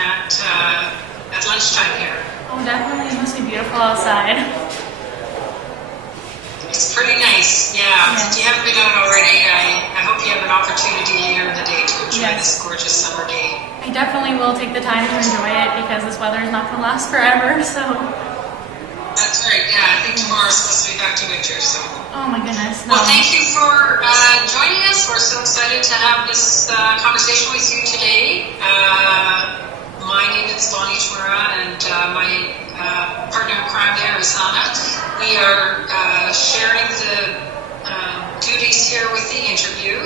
at lunchtime here? Oh, definitely. It must be beautiful outside. It's pretty nice, yeah. Yes. If you haven't been out already, I hope you have an opportunity later in the day to enjoy Yes. this gorgeous summer day. I definitely will take the time to enjoy it because this weather is not going to last forever, so. That's right, yeah. I think tomorrow's supposed to be back to winter, so. Oh my goodness. No. Well, thank you for joining us. We're so excited to have this conversation with you today. My name is Bonnie Chmura, and my partner in crime there is Anna. We are sharing the duties here with the interview.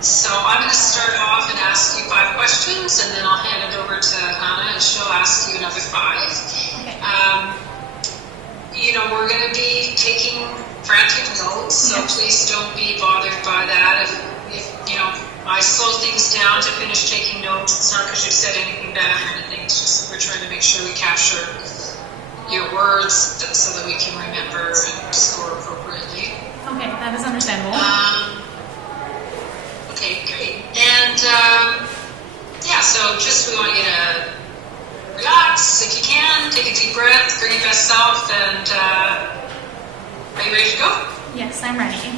So I'm going to start off and ask you 5 questions, and then I'll hand it over to Anna, and she'll ask you another 5. Okay. We're going to be taking frantic notes, so please don't be bothered by that. If I slow things down to finish taking notes, it's not because you've said anything bad or anything. It's just that we're trying to make sure we capture your words so that we can remember and score appropriately. Okay, that is understandable. Okay, great. And so we want you to relax if you can, take a deep breath, bring your best self, and are you ready to go? Yes, I'm ready.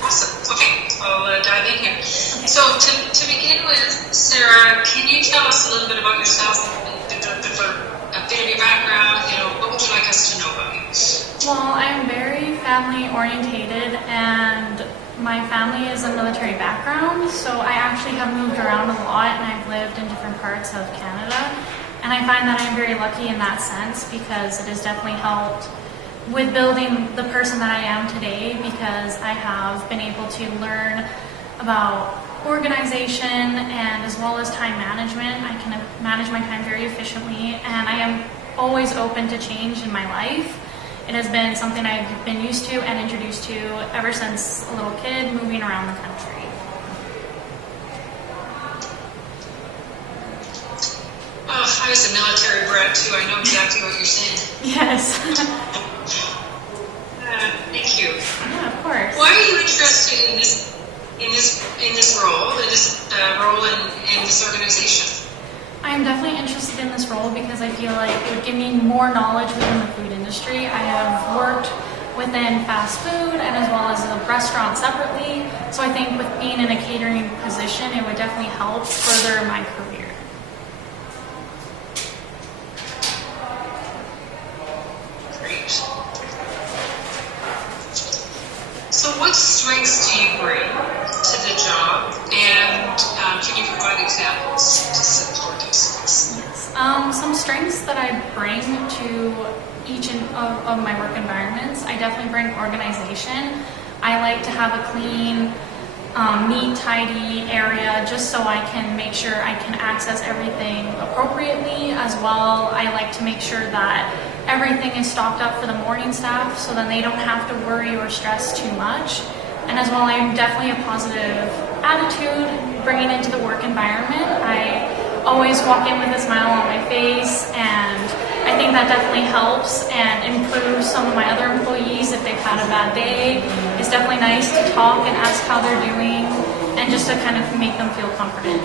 Awesome. Okay, I'll dive in here. Okay. So to begin with, Sarah, can you tell us a little bit about yourself, a bit of your background? What would you like us to know about you? Well, I'm very family orientated, and my family is a military background, so I actually have moved around a lot, and I've lived in different parts of Canada, and I find that I'm very lucky in that sense because it has definitely helped with building the person that I am today, because I have been able to learn about organization and as well as time management. I can manage my time very efficiently, and I am always open to change in my life. It has been something I've been used to and introduced to ever since a little kid moving around the country. Oh, I was a military brat too. I know exactly what you're saying. Yes. Thank you. Yeah, of course. Why are you interested in this role, in this organization? I'm definitely interested in this role because I feel like it would give me more knowledge within the food industry. I have worked within fast food and as well as a restaurant separately, so I think with being in a catering position, it would definitely help further my career. Great. So what strengths do you bring to the job, and can you provide examples to support those strengths? Yes. Some strengths that I bring to each of my work environments, I definitely bring organization. I like to have a clean, neat, tidy area just so I can make sure I can access everything appropriately. As well, I like to make sure that everything is stocked up for the morning staff so then they don't have to worry or stress too much. And as well, I'm definitely a positive attitude bringing into the work environment. I always walk in with a smile on my face, and I think that definitely helps and improves some of my other employees if they've had a bad day. It's definitely nice to talk and ask how they're doing and just to kind of make them feel comforted.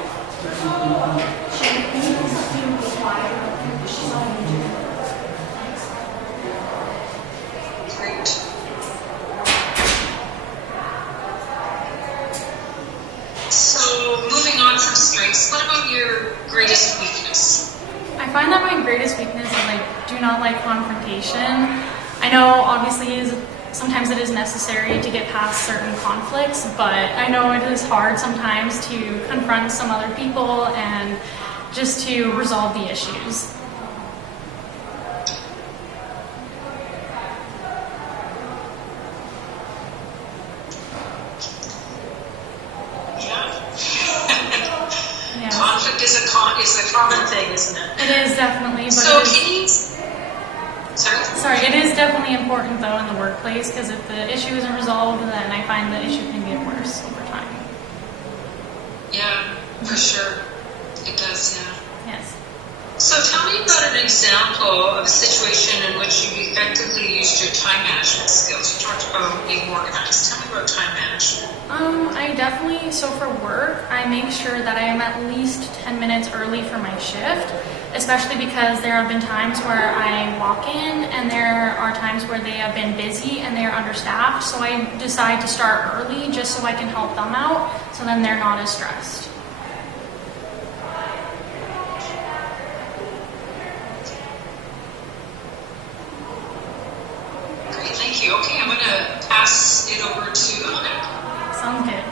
Great. So, moving on from strengths, what about your greatest weakness? I find that my greatest weakness is I do not like confrontation. I know obviously sometimes it is necessary to get past certain conflicts, but I know it is hard sometimes to confront some other people and just to resolve the issues. Conflict is a common thing, isn't it? It is definitely. But so Sorry, it is definitely important though in the workplace, because if the issue isn't resolved, then I find the issue can get worse over time. Yeah, for sure. It does, yeah. Yes. So tell me about an an example of a situation in which you effectively used your time management skills? You talked about being organized. Tell me about time management. I definitely, so for work, I make sure that I am at least 10 minutes early for my shift, especially because there have been times where I walk in and there are times where they have been busy and they're understaffed, so I decide to start early just so I can help them out, so then they're not as stressed. Great, thank you. Okay, I'm going to pass it over to Elena. Sounds good.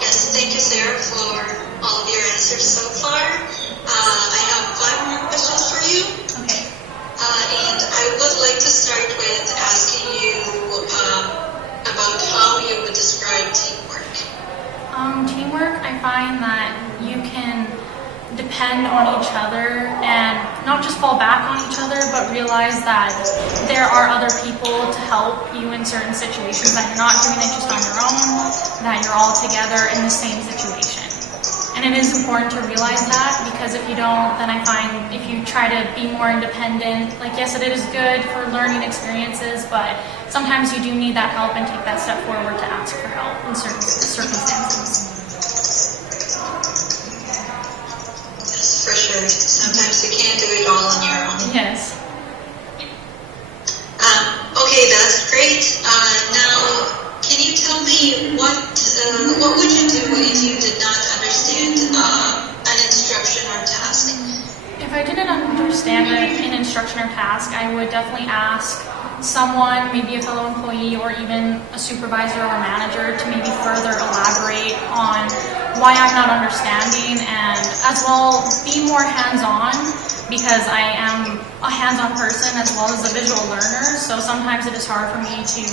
Yes, thank you, Sarah, for all of your answers so far. I have 5 more questions for you. Okay. And I would like to start with asking you about how you would describe teamwork. Teamwork, I find that you can depend on each other and not just fall back on each other, but realize that there are other people to help you in certain situations, that you're not doing it just on your own, that you're all together in the same situation. And it is important to realize that, because if you don't, then I find if you try to be more independent, like yes, it is good for learning experiences, but sometimes you do need that help and take that step forward to ask for help in certain circumstances. For sure. Sometimes you can't do it all on your own. Yes. Okay, that's great. Now, can you tell me what would you do if you did not understand an instruction or task? If I didn't understand an instruction or task, I would definitely ask someone, maybe a fellow employee or even a supervisor or manager, to maybe further elaborate on why I'm not understanding, and as well be more hands-on, because I am a hands-on person as well as a visual learner, so sometimes it is hard for me to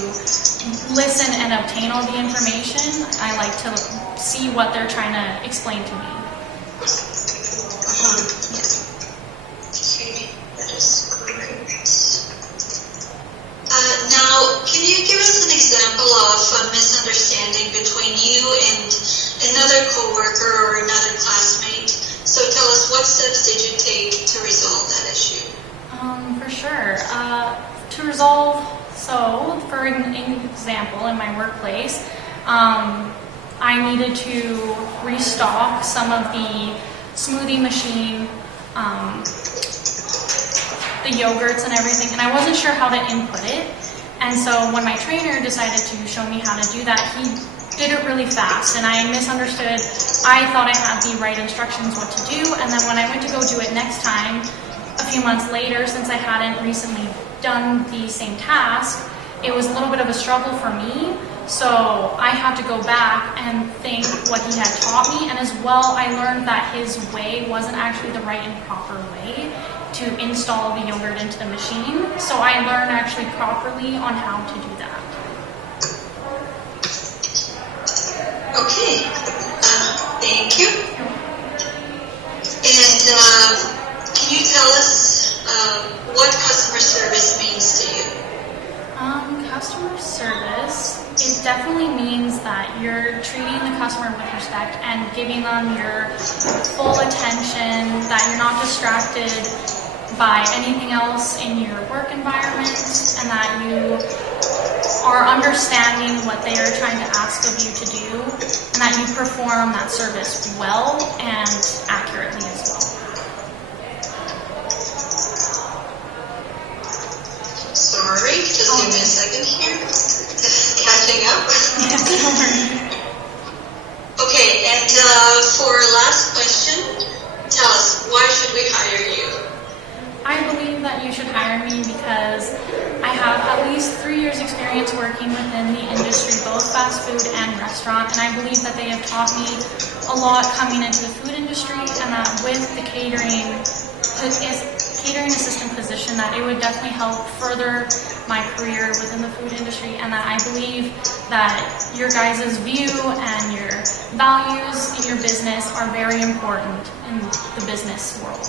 listen and obtain all the information. I like to see what they're trying to explain to me. Okay, that is great. Now, can you give us an example of a misunderstanding between you and another coworker or another classmate? So tell us, what steps did you take to resolve that issue? For sure. To resolve, so for an example, in my workplace, I needed to restock some of the smoothie machine, the yogurts and everything, and I wasn't sure how to input it. And so when my trainer decided to show me how to do that, he did it really fast, and I misunderstood. I thought I had the right instructions what to do, and then when I went to go do it next time, a few months later, since I hadn't recently done the same task, it was a little bit of a struggle for me. So I had to go back and think what he had taught me, and as well I learned that his way wasn't actually the right and proper way to install the yogurt into the machine. So I learned actually properly on how to do that. Okay, thank you. And can you tell us what customer service means to you? Customer service, it definitely means that you're treating the customer with respect and giving them your full attention, that you're not distracted by anything else in your work environment, and that you are understanding what they are trying to ask of you to do, and that you perform that service well and accurately as well. Sorry, just give me a second here. Catching up. Okay, and for our last question, tell us, why should we hire you? I believe that you should hire me because I have at least 3 years experience working within the industry, both fast food and restaurant, and I believe that they have taught me a lot coming into the food industry, and that with the catering assistant position, that it would definitely help further my career within the food industry, and that I believe that your guys' view and your values in your business are very important in the business world.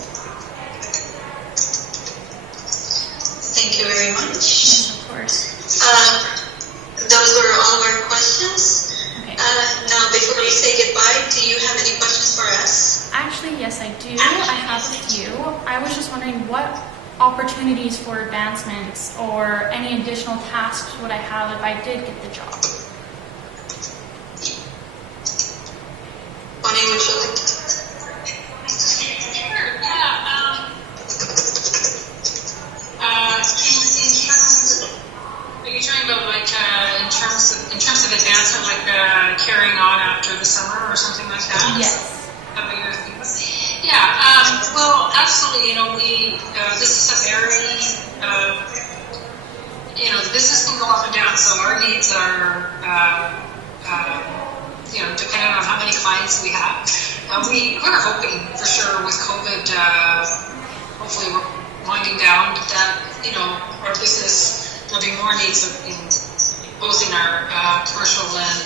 Thank you very much. Yes, of course. Those were all of our questions. Okay. Now, before we say goodbye, do you have any questions for us? Actually, yes. yes, I do. I have a few. I was just wondering what opportunities for advancements or any additional tasks would I have if I did get the job? Bonnie, would you like to? Sure, yeah. Are you talking about like in terms of advancement, like carrying on after the summer or something like that? Yes. Yeah. Well, absolutely. We this is a very the business can go up and down, so our needs are depending on how many clients we have. We're hoping for sure with COVID, hopefully we're winding down that our business. There'll be more needs both in our commercial and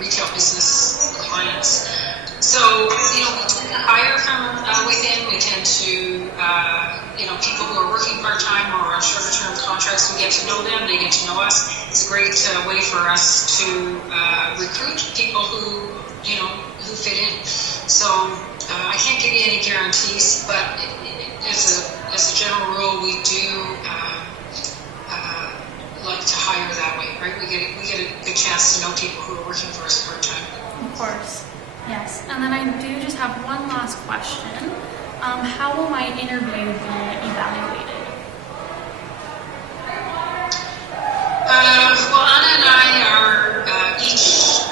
retail business clients. So, we tend to hire from within. We tend to, people who are working part-time or on shorter-term contracts, we get to know them, they get to know us. It's a great way for us to recruit people who fit in. So, I can't give you any guarantees, but as a general rule, we do like to hire that way, right? We get a good chance to know people who are working for us part-time. Of course, yes. And then I do just have one last question. How will my interview be evaluated? Well, Anna and I are each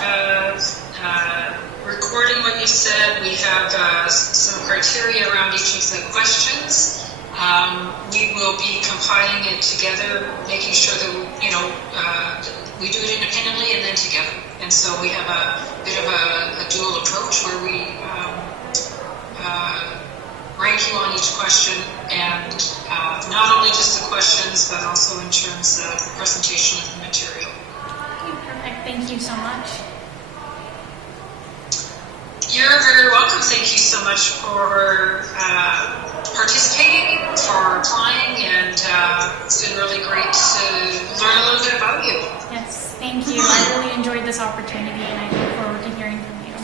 recording what you said. We have some criteria around each of the questions. We will be compiling it together, making sure that we do it independently and then together. And so we have a bit of a dual approach where we rank you on each question, and not only just the questions, but also in terms of presentation of the material. Okay, perfect. Thank you so much. You're very welcome. Thank you so much for participating, for applying, and it's been really great to learn a little bit about you. Yes, thank you. I really enjoyed this opportunity, and I look forward to hearing from you.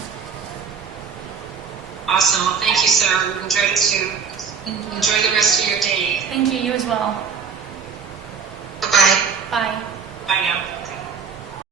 Awesome. Well, thank you, Sarah. We enjoyed it too. Enjoy the rest of your day. Thank you. You as well. Bye-bye. Bye. Bye now.